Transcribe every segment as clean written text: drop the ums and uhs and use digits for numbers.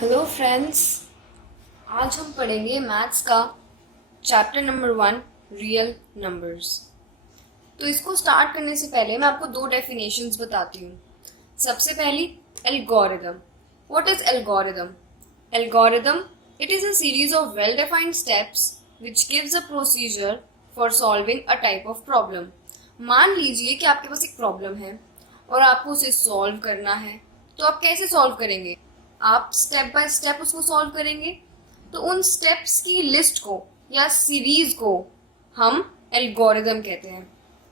Hello friends, आज हम पढ़ेंगे मैथ्स का चैप्टर नंबर 1 रियल नंबर्स। तो इसको स्टार्ट करने से पहले मैं आपको दो डेफिनेशंस बताती हूँ। सबसे पहली, algorithm. What is algorithm? Algorithm, it is a series of well defined steps which gives a procedure for solving a type of problem. मान लीजिए कि आपके पास एक प्रॉब्लम है और आपको उसे सॉल्व करना है, तो आप कैसे सॉल्व करेंगे? आप स्टेप बाय स्टेप उसको सॉल्व करेंगे। तो उन स्टेप्स की लिस्ट को या सीरीज को हम एल्गोरिदम कहते हैं।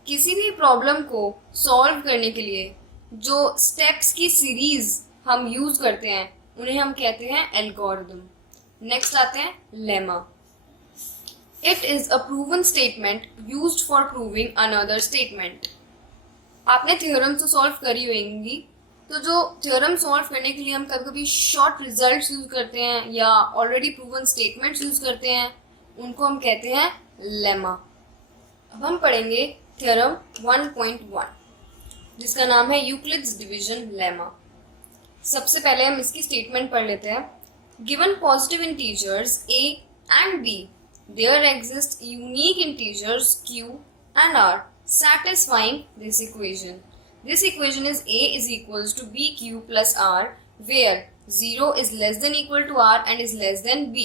किसी भी प्रॉब्लम को सॉल्व करने के लिए जो स्टेप्स की सीरीज हम यूज करते हैं उन्हें हम कहते हैं एल्गोरिदम। नेक्स्ट आते हैं lemma. It is a proven statement used for proving another statement. आपने थ्योरम तो सॉल्व करी होंगी, तो जो थ्योरम सॉल्व करने के लिए हम कभी कभी शॉर्ट रिजल्ट्स यूज करते हैं या ऑलरेडी प्रूवन स्टेटमेंट्स यूज करते हैं, उनको हम कहते हैं लेमा। अब हम पढ़ेंगे थ्योरम 1.1 जिसका नाम है यूक्लिड्स डिवीजन लेमा। सबसे पहले हम इसकी स्टेटमेंट पढ़ लेते हैं। Given positive integers a and b, there exist unique integers q and r satisfying this equation. This equation is a is equals to bq plus r, where 0 is less than equal to r and is less than b.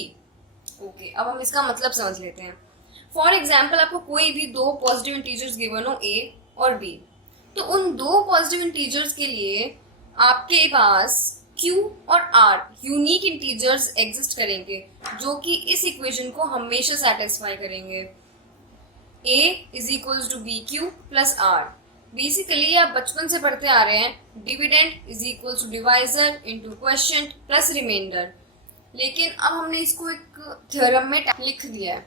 Okay, अब हम इसका मतलब समझ लेते हैं। For example, आपको कोई भी दो पॉजिटिव इंटीजर्स गिवन हो a और b, तो उन दो पॉजिटिव इंटीजर्स के लिए आपके पास q और r यूनिक इंटीजर्स एग्जिस्ट करेंगे जो कि इस इक्वेशन को हमेशा सेटिस्फाई करेंगे। a is equals to b q plus r. Basically आप बचपन से पढ़ते आ रहे हैं, dividend is equals to divisor into quotient plus remainder, लेकिन अब हमने इसको एक थ्योरम में लिख दिया है।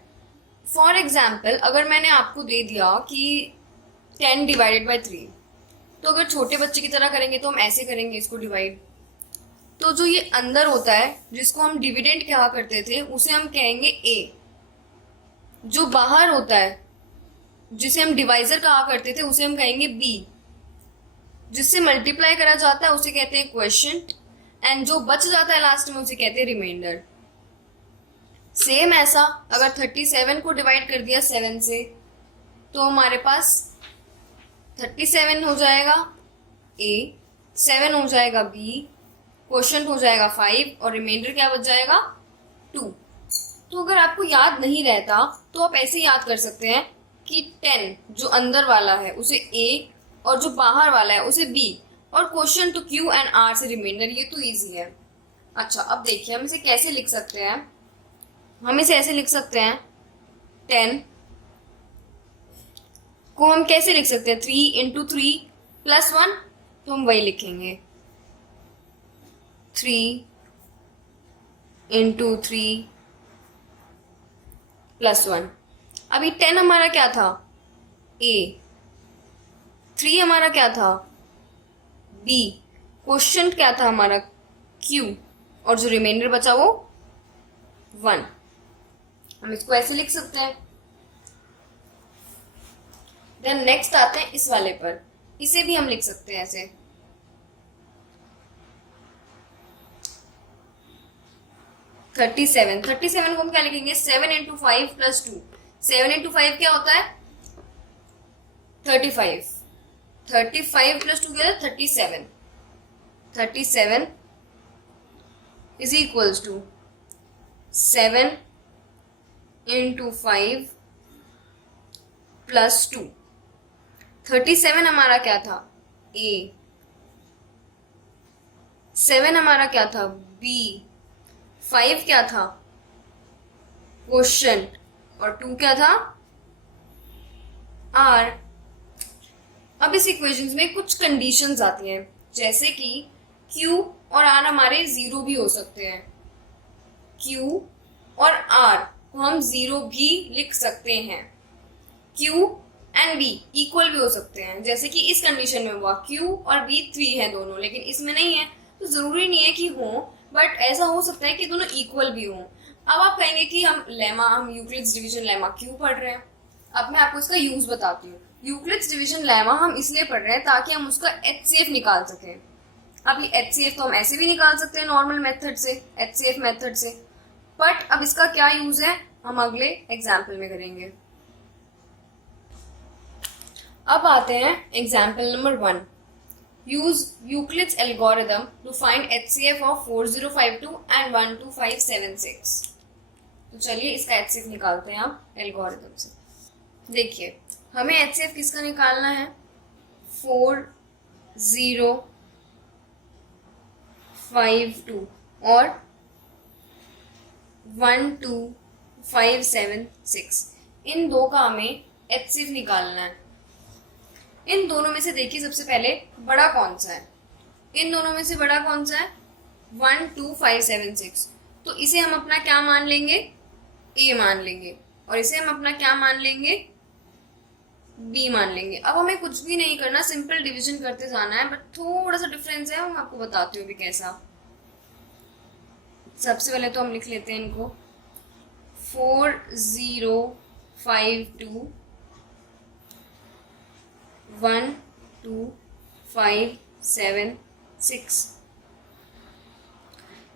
फॉर एग्जाम्पल, अगर मैंने आपको दे दिया कि 10 डिवाइडेड बाई 3, तो अगर छोटे बच्चे की तरह करेंगे तो हम ऐसे करेंगे इसको डिवाइड। तो जो ये अंदर होता है जिसको हम डिविडेंड कहा करते थे उसे हम कहेंगे a। जो बाहर होता है जिसे हम डिवाइजर कहा करते थे उसे हम कहेंगे b। जिससे मल्टीप्लाई करा जाता है उसे कहते हैं क्वोशिएंट, एंड जो बच जाता है लास्ट में उसे कहते हैं रिमाइंडर। सेम ऐसा अगर 37 को डिवाइड कर दिया 7 से, तो हमारे पास 37 हो जाएगा a, 7 हो जाएगा b, क्वोशिएंट हो जाएगा 5 और रिमाइंडर क्या बच जाएगा 2। तो अगर आपको याद नहीं रहता तो आप ऐसे याद कर सकते हैं कि 10 जो अंदर वाला है उसे a और जो बाहर वाला है उसे b, और क्वोशिएंट तो q एंड r से रिमाइंडर। ये तो इजी है। अच्छा, अब देखिए हम इसे कैसे लिख सकते हैं। हम इसे ऐसे लिख सकते हैं, 10 को हम कैसे लिख सकते हैं, 3 इंटू 3 प्लस 1, तो हम वही लिखेंगे 3 इंटू 3 प्लस 1। अभी 10 हमारा क्या था, a, 3 हमारा क्या था, b, क्वोशिएंट क्या था हमारा q, और जो रिमाइंडर बचा वो 1। हम इसको ऐसे लिख सकते हैं। देन नेक्स्ट आते हैं इस वाले पर। इसे भी हम लिख सकते हैं ऐसे, 37 को हम क्या लिखेंगे, 7 इंटू 5 प्लस 2। 7 इंटू 5 क्या होता है, 35। 35 प्लस 2 क्या है, 37। 37 is equals to 7 into 5 plus 2। 37 हमारा क्या था, a, 7 हमारा क्या था, b, 5 क्या था, क्वोशिएंट, और 2 क्या था, r। अब इस इक्वेशंस में कुछ कंडीशंस आती हैं, जैसे कि q और r हमारे 0 भी हो सकते हैं। q और r को हम 0 भी लिख सकते हैं। q एंड b इक्वल भी हो सकते हैं, जैसे कि इस कंडीशन में हुआ q और b 3 है दोनों, लेकिन इसमें नहीं है, तो जरूरी नहीं है कि हो, बट ऐसा हो सकता है कि दोनों इक्वल भी हों। अब आप कहेंगे कि हम यूक्लिड्स डिवीजन लेमा क्यों पढ़ रहे हैं। अब मैं आपको इसका यूज बताती हूँ। यूक्लिड्स डिवीजन लेमा हम इसलिए पढ़ रहे हैं ताकि हम उसका HCF निकाल सकें। अब ये HCF तो हम ऐसे भी निकाल सकते हैं नॉर्मल मेथड से, HCF मेथड से, बट अब इसका क्या यूज है हम अगले एग्जाम्पल में करेंगे। अब आते हैं example number 1। Use Euclid's algorithm to find HCF of 4052 and 12576। तो चलिए इसका HCF निकालते हैं आप एल्गोरिथम से। देखिए हमें HCF किसका निकालना है, 4052 और 12576, इन दो का हमें HCF निकालना है। इन दोनों में से देखिए सबसे पहले बड़ा कौन सा है, इन दोनों में से बड़ा कौन सा है, 12576। तो इसे हम अपना क्या मान लेंगे, A मान लेंगे, और इसे हम अपना क्या मान लेंगे, B मान लेंगे। अब हमें कुछ भी नहीं करना, सिंपल डिवीजन करते जाना है, बट थोड़ा सा डिफरेंस है, मैं आपको बताती हूँ भी कैसा। सबसे पहले तो हम लिख लेते हैं इनको 4052 12576।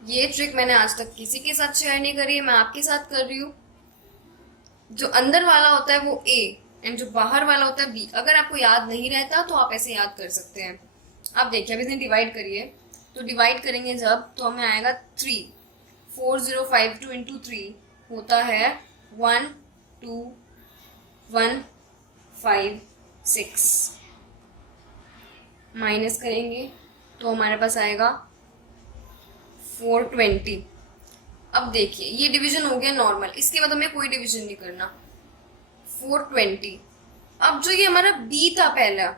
ये ट्रिक मैंने आज तक किसी के साथ शेयर नहीं करी है, मैं आपके साथ कर रही हूँ। जो अंदर वाला होता है वो A एंड जो बाहर वाला होता है B। अगर आपको याद नहीं रहता तो आप ऐसे याद कर सकते हैं। अब देखिए अब इसने डिवाइड करिए, तो डिवाइड करेंगे जब तो हमें आएगा 3। 4052 इंटू 3 होता है 12156। माइनस करेंगे तो हमारे पास आएगा 420। अब देखिए ये डिवीजन हो गया नॉर्मल, इसके बाद हमें कोई डिवीजन नहीं करना। 420। अब जो ये हमारा B था पहला,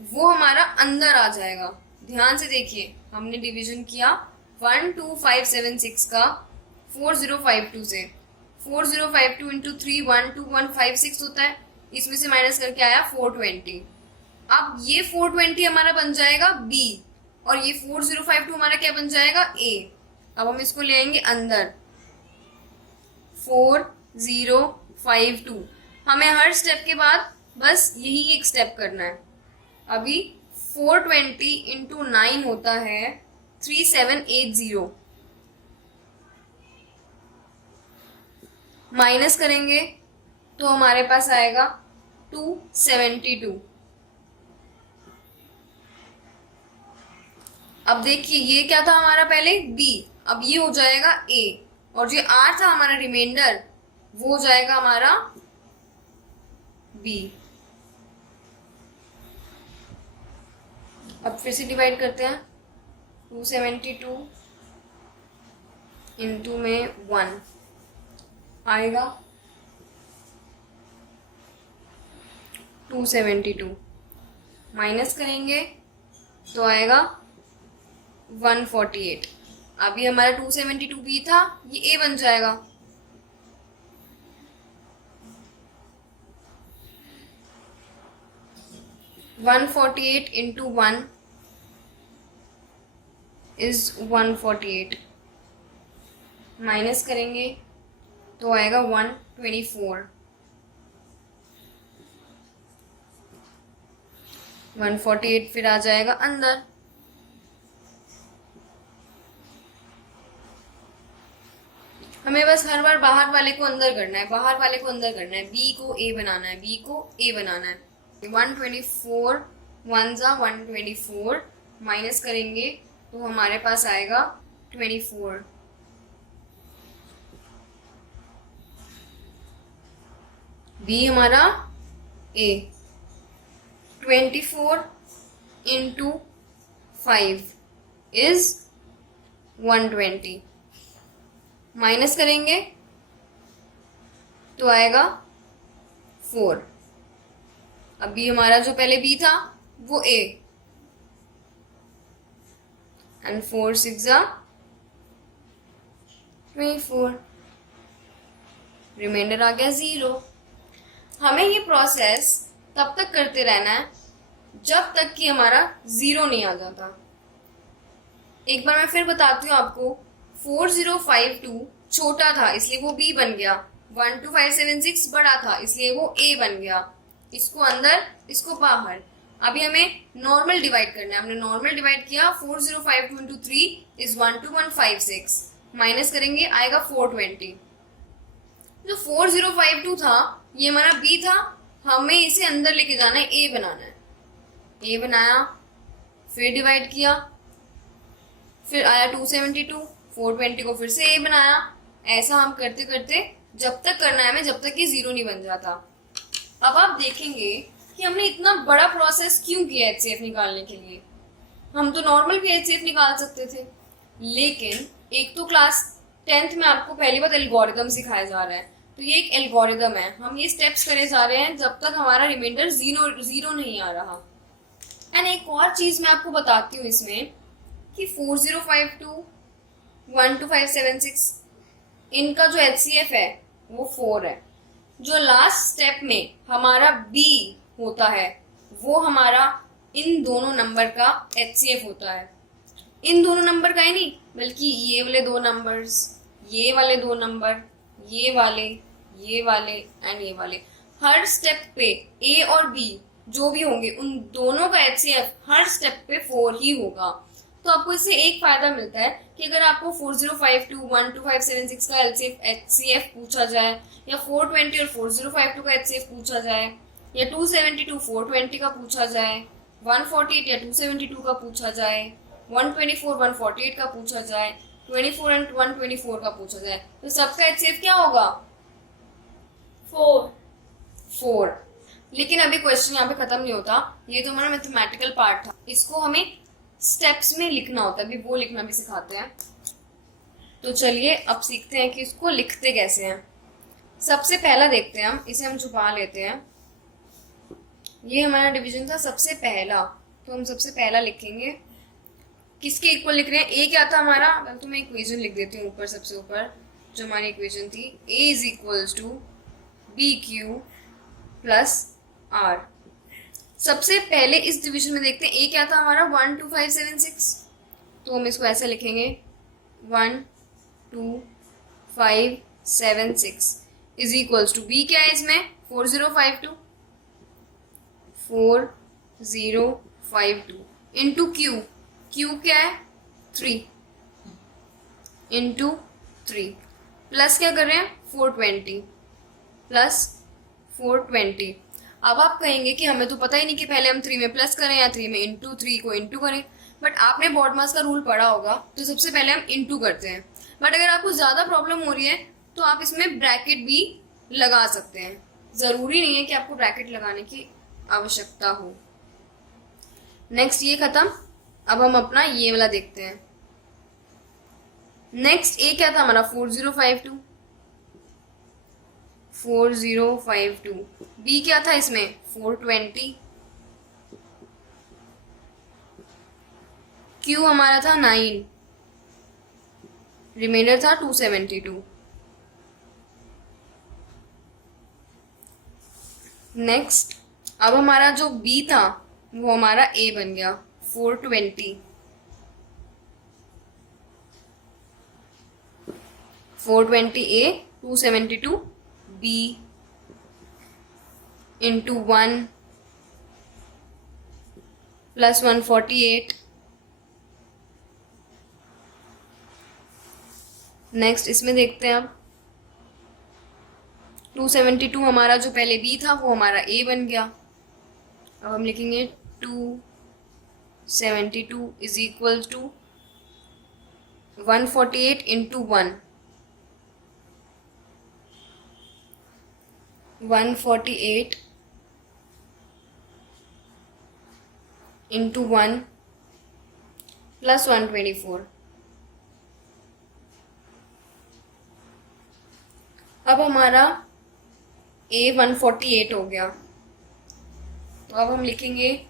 वो हमारा अंदर आ जाएगा। ध्यान से देखिए, हमने डिवीजन किया 12576 का 4052 से। 4052 इंटू 3 12156 होता है, इसमें से माइनस करके आया 420। अब ये 420 हमारा बन जाएगा B और ये 4052 हमारा क्या बन जाएगा, A। अब हम इसको ले आएंगे अंदर 4052। हमें हर स्टेप के बाद बस यही एक स्टेप करना है। अभी 420 इंटू 9 होता है 3780। माइनस करेंगे तो हमारे पास आएगा 272। अब देखिए ये क्या था हमारा पहले B, अब ये हो जाएगा A, और जो R था हमारा रिमाइंडर वो हो जाएगा हमारा B। अब फिर से डिवाइड करते हैं, 272 इंटू में 1 आएगा 272। माइनस करेंगे तो आएगा 148। अभी हमारा 272 B था, ये A बन जाएगा। One 148 into 1 is 148। माइनस करेंगे तो आएगा 124। 148 फिर आ जाएगा अंदर। हमें बस हर बार बाहर वाले को अंदर करना है, बाहर वाले को अंदर करना है, B को A बनाना है, B को A बनाना है। 124 1 जा 124, माइनस करेंगे तो हमारे पास आएगा 24। B हमारा A। 24 into 5 is 120। माइनस करेंगे तो आएगा 4। अभी हमारा जो पहले B था वो A, एंड 4 6 जा 24। रिमाइंडर आ गया 0। हमें ये प्रोसेस तब तक करते रहना है जब तक कि हमारा 0 नहीं आ जाता। एक बार मैं फिर बताती हूँ आपको, 4052 छोटा था इसलिए वो B बन गया, 12576 बड़ा था इसलिए वो A बन गया। इसको अंदर इसको बाहर। अभी हमें नॉर्मल डिवाइड करना है। हमने नॉर्मल डिवाइड किया, 4052 इंटू 3 इज 12156, माइनस करेंगे आएगा 420। जो 4052 था ये हमारा बी था, हमें इसे अंदर लेके जाना है, ए बनाना है। ए बनाया, फिर डिवाइड किया, फिर आया 272, 420 को फिर से ए बनाया। ऐसा हम करते करते जब तक करना है हमें, जब तक ये जीरो नहीं बन जाता। अब आप देखेंगे कि हमने इतना बड़ा प्रोसेस क्यों किया एचसीएफ निकालने के लिए। हम तो नॉर्मल भी एचसीएफ निकाल सकते थे, लेकिन एक तो क्लास 10th में आपको पहली बार एल्गोरिदम सिखाया जा रहा है, तो ये एक एल्गोरिदम है, हम ये स्टेप्स करे जा रहे हैं जब तक हमारा रिमाइंडर जीरो नहीं आ रहा। एंड एक और चीज मैं आपको बताती हूँ इसमें कि 4052 12576 इनका जो एचसीएफ है वो 4 है। जो लास्ट स्टेप में हमारा बी होता है वो हमारा इन दोनों नंबर का एचसीएफ होता है। इन दोनों नंबर का ही नहीं, बल्कि ये वाले दो नंबर्स, ये वाले दो नंबर, ये वाले एंड ये वाले, हर स्टेप पे ए और बी जो भी होंगे उन दोनों का एचसीएफ हर स्टेप पे 4 ही होगा। तो आपको इससे एक फायदा मिलता है कि अगर आपको 4052 12576 का एचसीएफ पूछा जाए, या 420 और 4052 का एचसीएफ पूछा जाए, या 272 420 का पूछा जाए, 148 या 272 का पूछा जाए, 124 148 का पूछा जाए, 24 एंड 124 का पूछा जाए, तो सबका एचसीएफ क्या होगा? 4। लेकिन अभी क्वेश्चन यहाँ पे खत्म नहीं होता, ये तो हमारा मैथमेटिकल पार्ट था, इसको हमें स्टेप्स में लिखना होता है, अभी वो लिखना भी सिखाते हैं। तो चलिए अब सीखते हैं कि इसको लिखते कैसे हैं। सबसे पहला देखते हैं हम, इसे हम छुपा लेते हैं। ये हमारा डिवीजन था सबसे पहला, तो हम सबसे पहला लिखेंगे। किसके इक्वल लिख रहे हैं? ए क्या था हमारा? तो मैं इक्वेशन लिख देती हूँ ऊपर, सबसे ऊपर जो हमारी इक्वेशन थी, a is equals to b q plus r. सबसे पहले इस डिवीजन में देखते हैं ए क्या था हमारा? 12576, तो हम इसको ऐसे लिखेंगे 12576 इज इक्वल्स टू बी क्या है इसमें? 4052 इंटू क्यू, क्यू क्या है? 3 इंटू 3 प्लस क्या कर रहे हैं? 420 प्लस 420। अब आप कहेंगे कि हमें तो पता ही नहीं कि पहले हम 3 में प्लस करें या 3 में इंटू 3 को इंटू करें, बट आपने बॉडमास का रूल पढ़ा होगा, तो सबसे पहले हम इंटू करते हैं। बट अगर आपको ज़्यादा प्रॉब्लम हो रही है तो आप इसमें ब्रैकेट भी लगा सकते हैं, ज़रूरी नहीं है कि आपको ब्रैकेट लगाने की आवश्यकता हो। नेक्स्ट ये खत्म, अब हम अपना ये वाला देखते हैं। नेक्स्ट ए क्या था हमारा? 4052, बी क्या था इसमें? 420, क्यू हमारा था 9, रिमाइंडर था 272। नेक्स्ट अब हमारा जो बी था वो हमारा ए बन गया, 420 ए, 272 बी इंटू 1 प्लस 148। नेक्स्ट इसमें देखते हैं अब 272 हमारा जो पहले बी था वो हमारा ए बन गया। अब हम लिखेंगे 272 is equal to 148 into 1, 148 into 1 plus 124। अब हमारा ए 148 हो गया, तो अब हम लिखेंगे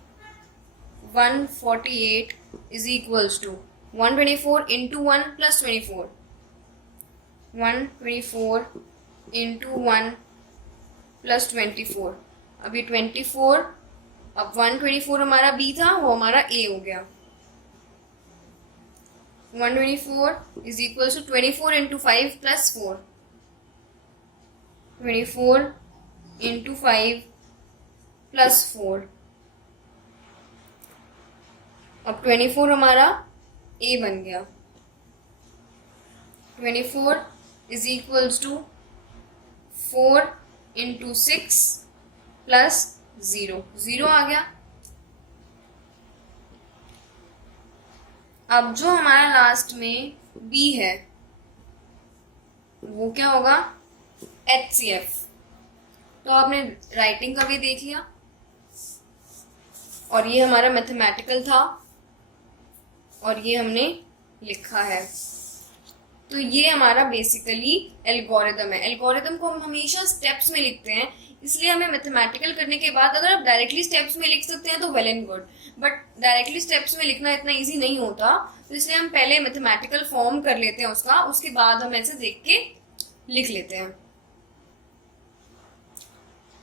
148 is equals to 124 into 1 plus 24, 124 into 1 plus 24। अभी 24, अब 124 हमारा बी था वो हमारा ए हो गया। 124 is equals to 24 into 5 plus 4, 24 into 5 plus 4। अब 24 हमारा ए बन गया। 24 is equals to 4 into 6 plus 0, 0 आ गया। अब जो हमारा लास्ट में बी है वो क्या होगा, HCF। तो आपने राइटिंग का भी देख लिया और ये हमारा मैथमेटिकल था और ये हमने लिखा है। तो ये हमारा बेसिकली एल्गोरिदम है। एल्गोरिदम को हम हमेशा स्टेप्स में लिखते हैं, इसलिए हमें मैथमेटिकल करने के बाद अगर आप डायरेक्टली स्टेप्स में लिख सकते हैं तो well and good, but directly steps में लिखना इतना इजी नहीं होता, तो इसलिए हम पहले मैथमेटिकल फॉर्म कर लेते हैं उसका, उसके बाद हम ऐसे देख के लिख लेते हैं।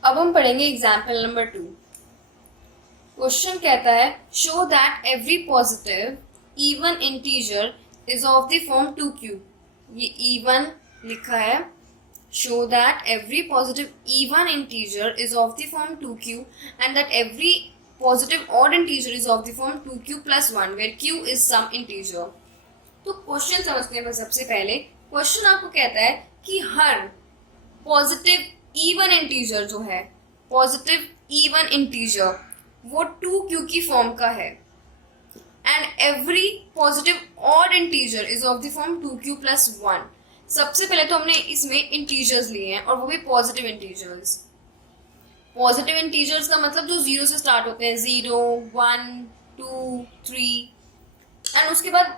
अब हम पढ़ेंगे एग्जाम्पल नंबर 2। क्वेश्चन कहता है show that every positive even integer is of the form 2q। ये इवन लिखा है, show that every positive even integer is of the form 2q and that every positive odd integer is of the form 2q plus 1 where q is some integer। तो question समझते हैं। सबसे पहले question आपको कहता है कि हर पॉजिटिव इवन इंटीजर जो है, पॉजिटिव इवन इंटीजर वो 2q की फॉर्म का है and every positive odd integer is of the form 2q plus 1। सबसे पहले तो हमने इसमें इंटीजर्स लिए हैं और वो भी पॉजिटिव इंटीजर्स। पॉजिटिव इंटीजर्स का मतलब जो 0 से स्टार्ट होते हैं, 0, 1, 2, 3, एंड उसके बाद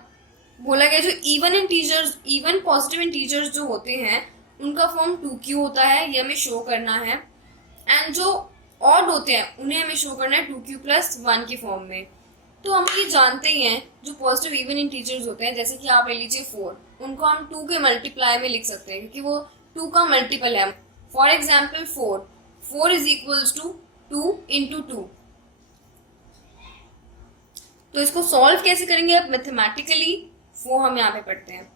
बोला गया जो even integers, even positive integers जो होते हैं उनका फॉर्म 2q होता है, ये हमें शो करना है। एंड जो ऑड होते हैं उन्हें हमें शो करना है 2q plus 1 की फॉर्म में। तो हम ये जानते ही हैं जो पॉजिटिव इवन इंटीजर्स होते हैं, जैसे कि आप ले लीजिए 4, उनको हम 2 के मल्टीप्लाई में लिख सकते हैं क्योंकि वो 2 का मल्टीपल है। For example 4 is equals to 2 into 2। तो इसको सॉल्व कैसे करेंगे अब मैथमेटिकली, वो हम यहाँ पे पढ़ते हैं।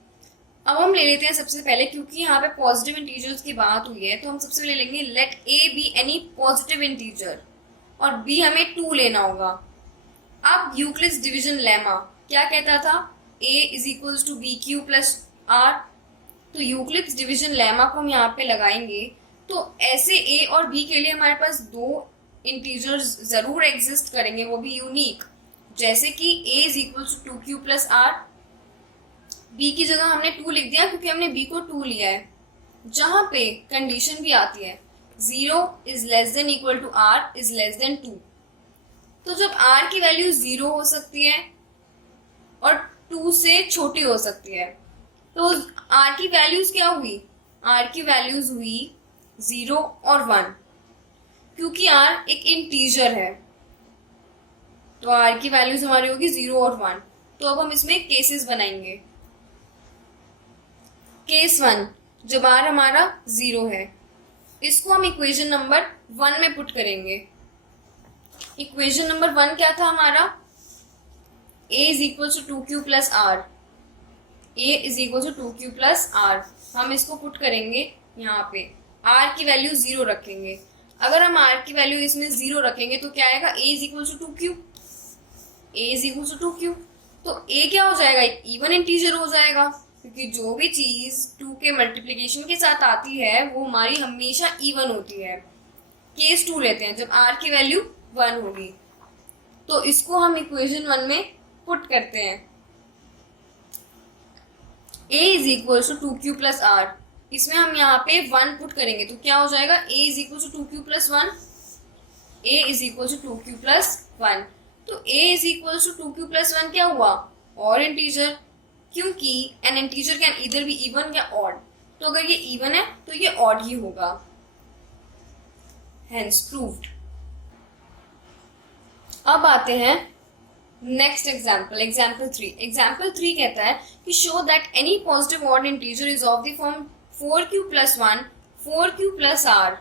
अब हम ले लेते हैं सबसे पहले, क्योंकि यहाँ पे पॉजिटिव इंटीजर्स की बात हुई है तो हम सबसे पहले लेंगे let a be any positive integer और बी हमें 2 लेना होगा। अब यूक्लिड्स डिवीजन लेमा क्या कहता था, a is equals to b q plus r. तो यूक्लिड्स डिवीजन लेमा को हम यहाँ पे लगाएंगे तो ऐसे a और b के लिए हमारे पास 2 इंटीजर्स जरूर एग्जिस्ट करेंगे, वो भी यूनिक, जैसे कि a is equals to 2q plus r. b की जगह हमने 2 लिख दिया क्योंकि हमने b को 2 लिया है। जहां पे कंडीशन भी आती है 0 is less than equal to r is less than 2। तो जब r की वैल्यू 0 हो सकती है और 2 से छोटी हो सकती है, तो r की वैल्यूज क्या हुई, r की वैल्यूज हुई 0 और 1। क्योंकि r एक इंटीजर है तो r की वैल्यूज हमारी होगी 0 और 1। तो अब हम इसमें केसेस बनाएंगे। केस 1, जब r हमारा 0 है, इसको हम इक्वेशन नंबर 1 में पुट करेंगे। इक्वेशन नंबर 1 क्या था हमारा, a is equal to 2q plus r. a is equal to 2q plus r. हम इसको पुट करेंगे यहाँ पे, r की वैल्यू 0 रखेंगे। अगर हम r की वैल्यू इसमें 0 रखेंगे तो क्या आएगा, a is equal to 2q, a is equal to 2q। तो a क्या हो जाएगा, एक इवन इंटीजर हो जाएगा, क्योंकि जो भी चीज 2 के मल्टीप्लीकेशन के साथ आती है वो हमारी हमेशा इवन होती है। केस 2 लेते हैं, जब r की वैल्यू 1 होगी, तो इसको हम इक्वेशन 1 में पुट करते हैं। a is equal to 2q plus r, इसमें हम यहाँ पे 1 पुट करेंगे तो क्या हो जाएगा, a is equal to 2q plus 1, a is equal to 2q plus 1। तो a is equal to 2q plus 1 क्या हुआ, और इंटीजर, क्योंकि an integer can either be even या ऑड। तो अगर ये इवन है तो ये ऑड ही होगा, हेंस प्रूव्ड। अब आते हैं नेक्स्ट एग्जाम्पल, एग्जाम्पल 3। एग्जाम्पल 3 कहता है कि show that any positive odd integer is of the form 4q plus 1 4q plus r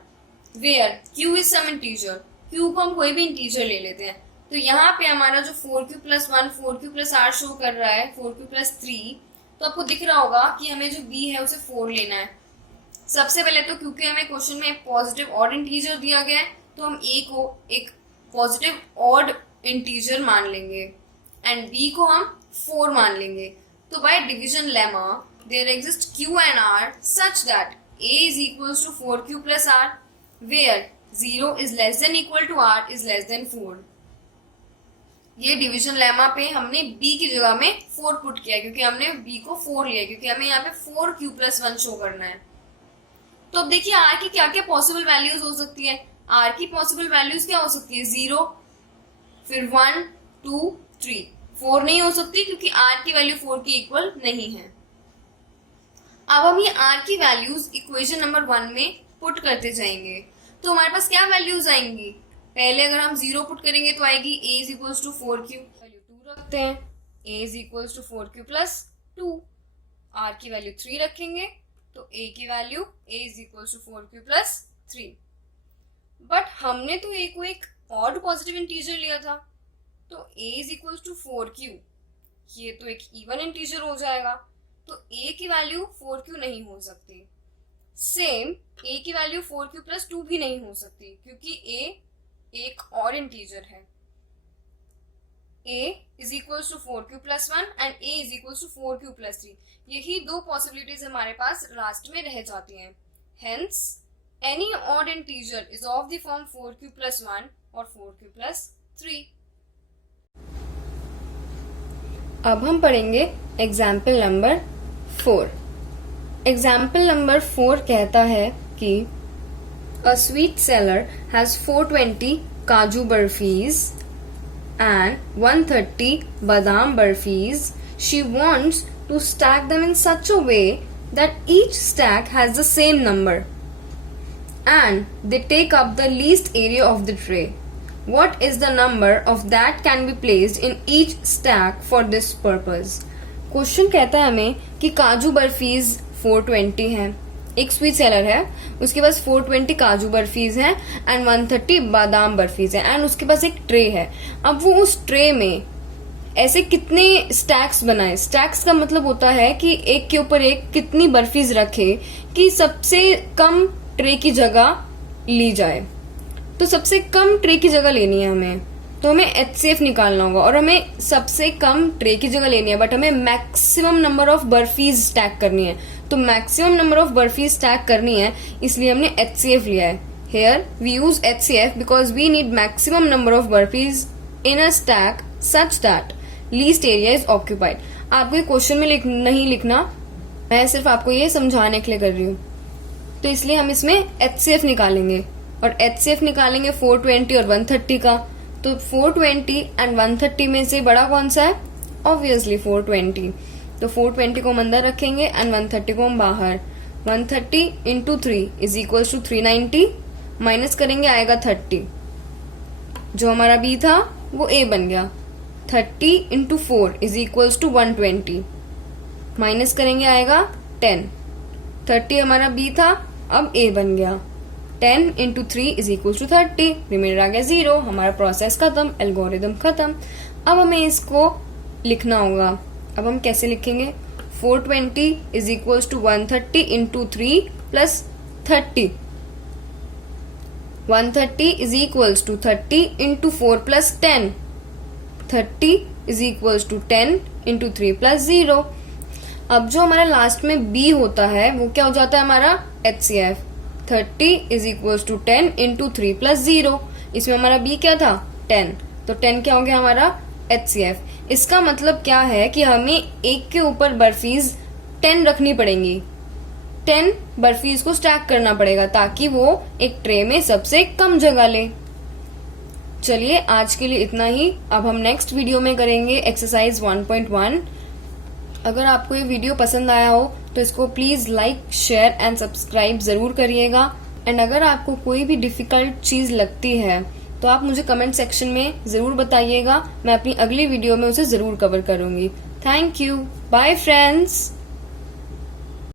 where q is some integer. q को हम कोई भी इंटीजर ले लेते हैं। तो यहाँ पे हमारा जो 4q plus 1 4q plus r show कर रहा है 4q प्लस 3, तो आपको दिख रहा होगा कि हमें जो b है उसे 4 लेना है। सबसे पहले तो क्योंकि हमें क्वेश्चन में पॉजिटिव ऑड इंटीजर दिया गया है तो हम a को एक पॉजिटिव ऑड इंटीजर मान लेंगे। एंड बी को हम 4 मान लेंगे। तो by division lemma there exist Q and R such that A is equals to 4Q plus R where 0 is less than equal to R is less than 4। ये division lemma पे हमने B की जगह में 4 पुट किया क्योंकि हमने B को 4 लिया, क्योंकि हमें यहाँ पे 4Q plus 1 शो करना है। तो अब देखिए R की क्या क्या पॉसिबल वैल्यूज हो सकती है। R की पॉसिबल वैल्यूज क्या हो सकती है, 0, फिर 1, 2, 3। 4 नहीं हो सकती क्योंकि R की वैल्यू 4 के इक्वल नहीं है। अब हम ये R की वैल्यूज इक्वेशन नंबर 1 में पुट करते जाएंगे। तो हमारे पास क्या वैल्यूज आएंगी, पहले अगर हम 0 पुट करेंगे तो आएगी A is equals to 4Q, value 2 रखते हैं, A is equals to 4Q plus 2। R की वैल्यू 3 रखेंगे तो A की value A is equals to 4Q plus 3। But हमने तो A को एक ऑड पॉजिटिव इंटीजर लिया था, तो A is equals to 4Q, ये तो एक इवन इंटीजर हो जाएगा, तो A की वैल्यू 4Q नहीं हो सकती। सेम A की वैल्यू 4Q प्लस 2 भी नहीं हो सकती क्योंकि A एक और इंटीजर है। A is equals to 4Q plus 1 and A is equals to 4Q plus 3। यही दो पॉसिबिलिटीज हमारे पास लास्ट में रह जाती हैं। Hence any odd integer is of the form 4Q plus 1 और 4Q प्लस 3। अब हम पढ़ेंगे एग्जाम्पल नंबर 4। एग्जाम्पल नंबर 4 कहता है कि A sweet seller has 420 Kaju Barfis and 130 Badam Barfis. She wants to stack them in such a way that each stack has the same number and they take up the least area of the tray. What is the number of that can be placed in each stack for this purpose? Question कहता है हमें कि काजू बर्फीज 420 हैं, एक sweet seller है, उसके पास 420 काजू बर्फीज हैं एंड 130 बादाम बर्फीज हैं एंड उसके पास एक ट्रे है। अब वो उस ट्रे में ऐसे कितने स्टैक्स बनाए, स्टैक्स का मतलब होता है कि एक के ऊपर एक कितनी बर्फीज रखे कि सबसे कम ट्रे की जगह ली जाए। तो सबसे कम ट्रे की जगह लेनी है हमें, तो हमें HCF निकालना होगा और हमें सबसे कम ट्रे की जगह लेनी है, बट हमें maximum number of barfis stack करनी है। तो maximum number of barfis stack करनी है, इसलिए हमने HCF लिया है। Here we use HCF because we need maximum number of barfis in a stack such that least area is occupied. आपको ये क्वेश्चन में नहीं लिखना, मैं सिर्फ आपको ये समझाने के लिए कर रही हूँ। तो इसलिए हम इसमें HCF निकालेंगे और HCF निकालेंगे 420 और 130 का। तो 420 एंड 130 में से बड़ा कौन सा है, ऑब्वियसली 420। तो 420 को हम अंदर रखेंगे एंड 130 को हम बाहर। 130 into 3 is equal to 390, minus करेंगे आएगा 30। जो हमारा बी था वो ए बन गया। 30 into 4 is equal to 120, minus करेंगे आएगा 10। 30 हमारा बी था, अब ए बन गया। 10 into 3 is equal to 30, remainder आ गया 0। हमारा प्रोसेस खत्म, एल्गोरिदम खत्म। अब हमें इसको लिखना होगा। अब हम कैसे लिखेंगे, 420 is equal to 130 into 3 plus 30। 130 is equal to 30 into 4 plus 10। 30 is equal to 10 into 3 plus 0। अब जो हमारा लास्ट में b होता है वो क्या हो जाता है हमारा HCF। 30 is equal to 10 into 3 plus 0। इसमें हमारा b क्या था 10, तो 10 क्या हो गया हमारा HCF। इसका मतलब क्या है कि हमें एक के ऊपर बर्फीज 10 रखनी पड़ेंगी, 10 बर्फीज को स्टैक करना पड़ेगा ताकि वो एक ट्रे में सबसे कम जगह ले। चलिए आज के लिए इतना ही। अब हम नेक्स्ट वीडियो में करेंगे एक्सरसाइज 1.1। अगर आपको ये वीडियो पसंद आया हो तो इसको please like, share and subscribe जरूर करिएगा। एंड अगर आपको कोई भी डिफिकल्ट चीज लगती है तो आप मुझे कमेंट सेक्शन में जरूर बताइएगा, मैं अपनी अगली वीडियो में उसे जरूर कवर करूंगी। Thank you, bye friends.